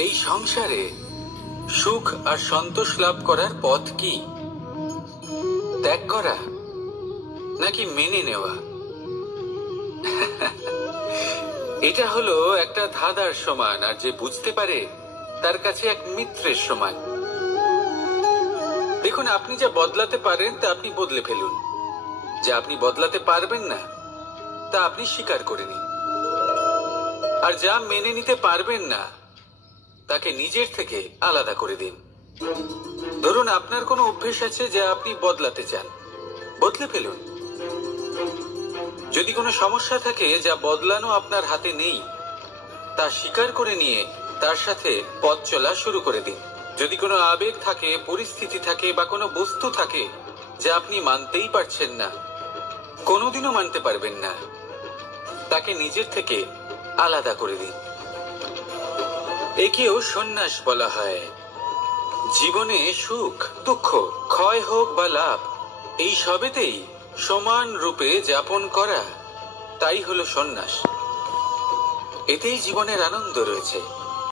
এই সংসারে সুখ আর সন্তোষ লাভ করার পথ কি? ত্যাগ করা নাকি মেনে নেওয়া? এটা হলো একটা ধাঁধার সমান, আর যে বুঝতে পারে তার কাছে এক মিত্রের সমান। দেখুন, আপনি যা বদলাতে পারেন তা আপনি বদলে ফেলুন, যা আপনি বদলাতে পারবেন না তা আপনি স্বীকার করে নিন, আর যা মেনে নিতে পারবেন না তাকে নিজের থেকে আলাদা করে দিন। ধরুন, আপনার কোনো অভ্যেস আছে যা আপনি বদলাতে চান, বদলে ফেলুন। যদি কোনো সমস্যা থাকে যা বদলানো আপনার হাতে নেই, তা স্বীকার করে নিয়ে তার সাথে পথ চলা শুরু করে দিন। যদি কোনো আবেগ থাকে, পরিস্থিতি থাকে বা কোনো বস্তু থাকে যা আপনি মানতেই পারছেন না, কোনোদিনও মানতে পারবেন না, তাকে নিজের থেকে আলাদা করে দিন। একেও সন্ন্যাস বলা হয়। জীবনে সুখ দুঃখ, ক্ষয় হোক বা লাভ, এই সবেতেই সমান রূপে যাপন করা, তাই হলো সন্ন্যাস। এতেই জীবনের আনন্দ রয়েছে।